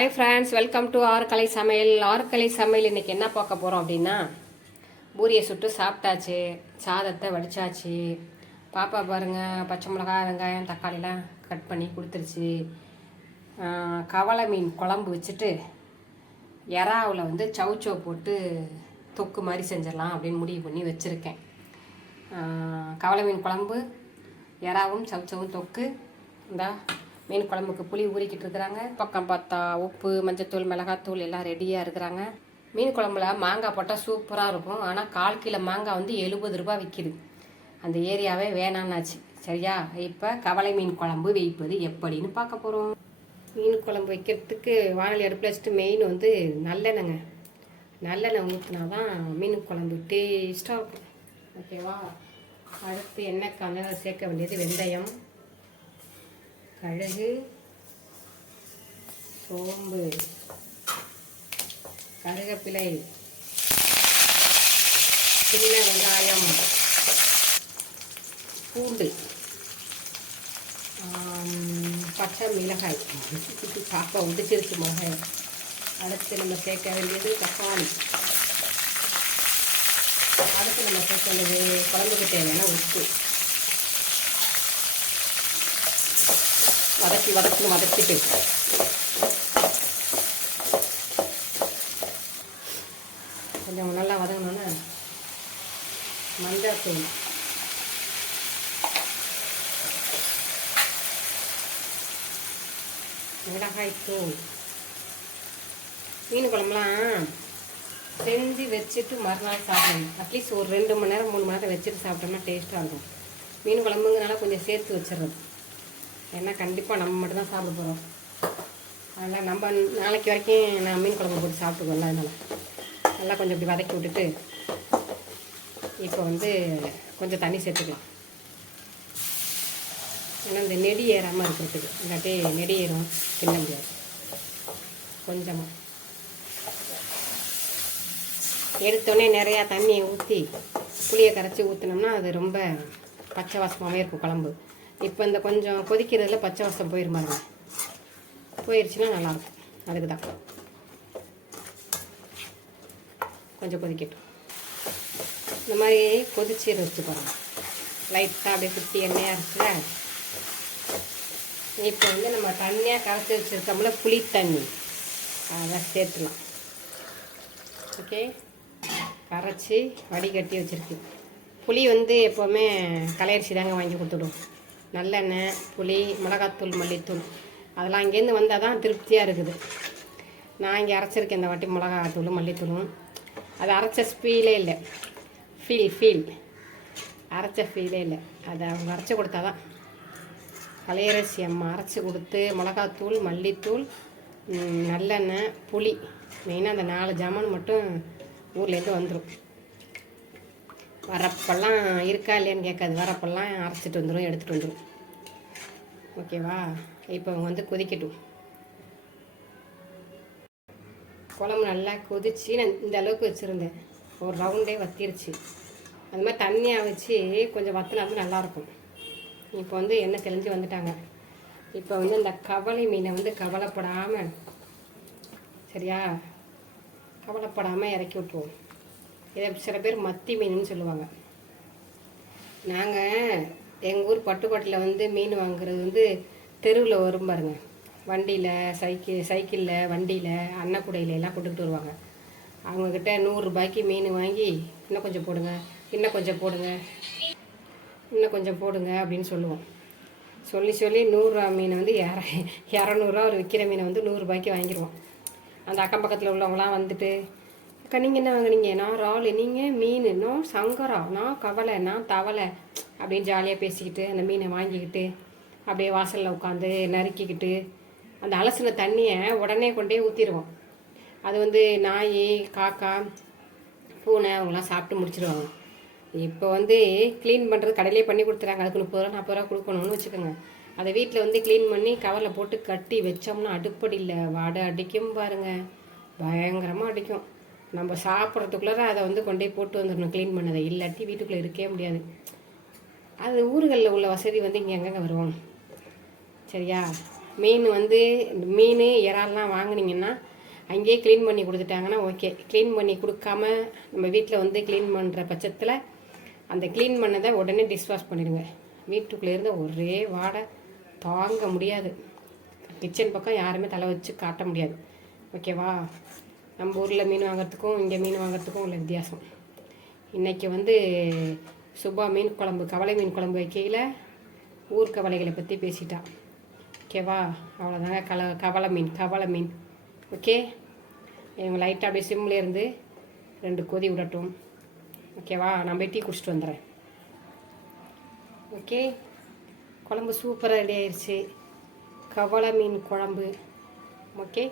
Hi friends welcome to Arukalai Samayal Arukalai Samayal இன்னைக்கு என்ன பார்க்க போகிறோம் அப்படின்னா பூரியை சுட்டு சாப்பிட்டாச்சு சாதத்தை வடிச்சாச்சு. பாப்பா பாருங்கள் பச்சை மிளகாய் வெங்காயம் தக்காளிலாம் கட் பண்ணி கொடுத்துருச்சு. கவளை கவலை மீன் குழம்பு வச்சுட்டு எறாவில் வந்து சவுச்சோ போட்டு தொக்கு மாதிரி செஞ்சிடலாம் அப்படின்னு முடிவு பண்ணி வச்சுருக்கேன். கவலை மீன் குழம்பு எறாவும் சவுச்சவும் தொக்கு. இந்த மீன் குழம்புக்கு புளி ஊறிக்கிட்டு இருக்கிறாங்க. பக்கம் பார்த்தா உப்பு மஞ்சத்தூள் மிளகாத்தூள் எல்லாம் ரெடியாக இருக்கிறாங்க. மீன் குழம்புல மாங்காய் போட்டால் சூப்பராக இருக்கும். ஆனால் கால் கிலோ மாங்காய் வந்து எழுபது ரூபாய் விற்கிது அந்த ஏரியாவே வேணான்னாச்சு. சரியா? இப்போ கவலை மீன் குழம்பு வைப்பது எப்படின்னு பார்க்க போகிறோம் மீன் குழம்பு வைக்கிறதுக்கு வானல் அடுப்பில் வச்சுட்டு மெயின் வந்து நல்லெண்ணெங்க நல்லெண்ணெய் ஊற்றினா தான் மீன் குழம்பு டேஸ்ட்டாக இருக்கும். ஓகேவா அடுத்து எண்ணெய் கலர் சேர்க்க வேண்டியது? வெந்தயம். கழுகு சோம்பு கருவேப்பிலை சின்ன வெங்காயம் பூண்டு பச்சை மிளகாய். பாப்பா உடிச்சிருச்சு மிளகாய் அடுத்து நம்ம சேர்க்க வேண்டியது தக்காளி. அடுத்து நம்ம சேர்க்க வேண்டியது குழம்புக்கு தேவையான உப்பு. வதக்கி வதக்கி வதக்கிட்டு கொஞ்சம் நல்லா வதங்கணும்னா மஞ்சள் தூள் மிளகாய் தூள் மீன் குழம்புலாம் செஞ்சு வச்சுட்டு மறுநாள் சாப்பிடணும் அட்லீஸ்ட் ஒரு ரெண்டு மணி நேரம் மூணு மணி நேரம் வச்சுட்டு சாப்பிட்டோம்னா டேஸ்ட்டாக இருக்கும். மீன் குழம்புங்கனால கொஞ்சம் சேர்த்து வச்சிடுறது ஏன்னா கண்டிப்பாக நம்ம மட்டும்தான் சாப்பிட போகிறோம் அதனால் நம்ம நாளைக்கு வரைக்கும் நான் மீன் குழம்பு போட்டு சாப்பிட்டுக்கோல அதனால் நல்லா கொஞ்சம் இப்படி வதக்கி விட்டுட்டு இப்போ வந்து கொஞ்சம் தண்ணி சேர்த்துக்கலாம். ஏன்னா இந்த நெடி ஏறாமல் இருக்கிறதுக்கு இல்லாட்டி நெடி ஏறும் கிண்ண முடியாது. கொஞ்சமாக எடுத்தோடனே நிறையா தண்ணியை ஊற்றி புளியை கரைச்சி ஊற்றினோம்னா அது ரொம்ப பச்சை வாசமாகவே இருக்கும் குழம்பு. இப்போ இந்த கொஞ்சம் கொதிக்கிறதுல பச்சை வாசம் போயிருமாங்க போயிருச்சுன்னா நல்லாயிருக்கும் அதுக்கு தான் கொஞ்சம் கொதிக்கட்டும். இந்த மாதிரி கொதிச்சு வச்சு போகிறோம் லைட்டாக அப்படியே சுற்றி எண்ணெயாக இருக்குல்ல? இப்போ வந்து நம்ம தண்ணியாக கரைச்சி வச்சுருக்கோம்ல புளி தண்ணி. அதை சேர்த்துலாம். ஓகே கரைச்சி வடிகட்டி வச்சுருக்கு. புளி வந்து எப்போவுமே கலையரிசி தாங்க வாங்கி கொடுத்துடுவோம். நல்லெண்ணெய் புளி மிளகாத்தூள் மல்லித்தூள். அதெல்லாம் இங்கேருந்து வந்தால் தான் திருப்தியாக இருக்குது. நான் இங்கே அரைச்சிருக்கேன் இந்த வாட்டி மிளகாத்தூளும் மல்லித்தூளும். அது அரைச்ச ஃபீலே இல்லை. ஃபீல் ஃபீல் அரைச்ச ஃபீலே இல்லை. அதை அவங்க அரைச்சி கொடுத்தா தான். கலையரசி அம்மா அரைச்சி கொடுத்து மிளகாத்தூள் மல்லித்தூள் நல்லெண்ணெய் புளி. மெயினாக அந்த நாலு ஜாமான் மட்டும் ஊர்லேருந்து வந்துடும் வரப்பெல்லாம் இருக்கா இல்லையான்னு கேட்காது. வரப்பெல்லாம் அரைச்சிட்டு வந்துடும் எடுத்துகிட்டு வந்துடும் ஓகேவா? இப்போ அவங்க வந்து கொதிக்கட்டும். குழம்பு நல்லா கொதிச்சு நான் இந்த அளவுக்கு வச்சுருந்தேன். ஒரு ரவுண்டே வத்திருச்சு. அந்த மாதிரி தண்ணியாக வச்சு கொஞ்சம் வத்தினா வந்து நல்லாயிருக்கும். இப்போ வந்து எண்ணெய் தெளிஞ்சு வந்துட்டாங்க. இப்போ வந்து இந்த கவலை மீனை வந்து கவலைப்படாமல் சரியா? கவலைப்படாமல் இறக்கி விட்ருவோம் இதை சில பேர் மத்தி மீனுன்னு சொல்லுவாங்க. நாங்கள் எங்கள் ஊர் பட்டுக்கோட்டையில் வந்து மீன் வாங்குறது வந்து தெருவில் வரும் பாருங்க. வண்டியில் சைக்கிள் சைக்கிளில் வண்டியில் அன்னக்குடையில எல்லாம் கொண்டுக்கிட்டு வருவாங்க. அவங்கக்கிட்ட நூறுரூபாய்க்கு மீன் வாங்கி இன்னும் கொஞ்சம் போடுங்க இன்னும் கொஞ்சம் போடுங்க இன்னும் கொஞ்சம் போடுங்க அப்படின்னு சொல்லுவோம். சொல்லி சொல்லி நூறுரூவா மீனை வந்து இர இரநூறுவா ஒரு விற்கிற மீனை வந்து நூறுரூபாய்க்கு வாங்கிடுவோம் அந்த அக்கம் பக்கத்தில் உள்ளவங்களாம் வந்துட்டு அக்கா நீங்கள் என்ன வாங்குனீங்க? நான் இறால் நீங்கள் மீன் நான் சங்கரா நான் கவலை நான் தவளை அப்படின்னு ஜாலியாக பேசிக்கிட்டு அந்த மீனை வாங்கிக்கிட்டு அப்படியே வாசலில் உட்காந்து நறுக்கிக்கிட்டு அந்த அலசின தண்ணியை உடனே கொண்டே ஊற்றிடுவோம் அது வந்து நாய் காக்கா பூனை அவங்களாம் சாப்பிட்டு முடிச்சிடுவாங்க இப்போ வந்து க்ளீன் பண்ணுறது கடையிலே பண்ணி கொடுத்துறாங்க. அதுக்கு முப்பது ரூபா நாற்பது ரூபா கொடுக்கணும்னு வச்சுக்கோங்க. அதை வீட்டில் வந்து க்ளீன் பண்ணி கவரில் போட்டு கட்டி வச்சோம்னா அடுப்படியில் வடை அடிக்கும் பாருங்க. பயங்கரமாக அடிக்கும். நம்ம சாப்பிட்றதுக்குள்ளார அதை வந்து கொண்டே போட்டு வந்துடணும் க்ளீன் பண்ணதை. இல்லாட்டி வீட்டுக்குள்ளே இருக்கவே முடியாது. அது ஊர்களில் உள்ள வசதி வந்து இங்கே எங்கெங்கே வருவோம்? சரியா? மீன் வந்து மீன் இறால்லாம் வாங்குனீங்கன்னா அங்கேயே க்ளீன் பண்ணி கொடுத்துட்டாங்கன்னா ஓகே க்ளீன் பண்ணி கொடுக்காம நம்ம வீட்டில் வந்து க்ளீன் பண்ணுற பட்சத்தில் அந்த க்ளீன் பண்ணதை உடனே டிஸ்வாஷ் பண்ணிடுங்க. வீட்டுக்குள்ளே இருந்த ஒரே வாடை தாங்க முடியாது. கிச்சன் பக்கம் யாருமே தலை வச்சு காட்ட முடியாது. ஓகேவா நம்ம ஊரில் மீன் வாங்குறதுக்கும் இங்கே மீன் வாங்குறதுக்கும் உள்ள வித்தியாசம். இன்றைக்கி வந்து சுபா மீன் குழம்பு கவலை மீன் குழம்பு வைக்கையில் ஊர் கவலைகளை பற்றி பேசிட்டா. ஓகேவா அவ்வளோதாங்க கல கவலை மீன் கவலை மீன். ஓகே இவங்க லைட்டாக அப்படியே சிம்ல இருந்து ரெண்டு கொதி விடட்டும். ஓகேவா நான் போய் டீ குடிச்சிட்டு வந்துடுறேன். ஓகே குழம்பு சூப்பராக ரெடி ஆயிடுச்சு கவலை மீன் குழம்பு. ஓகே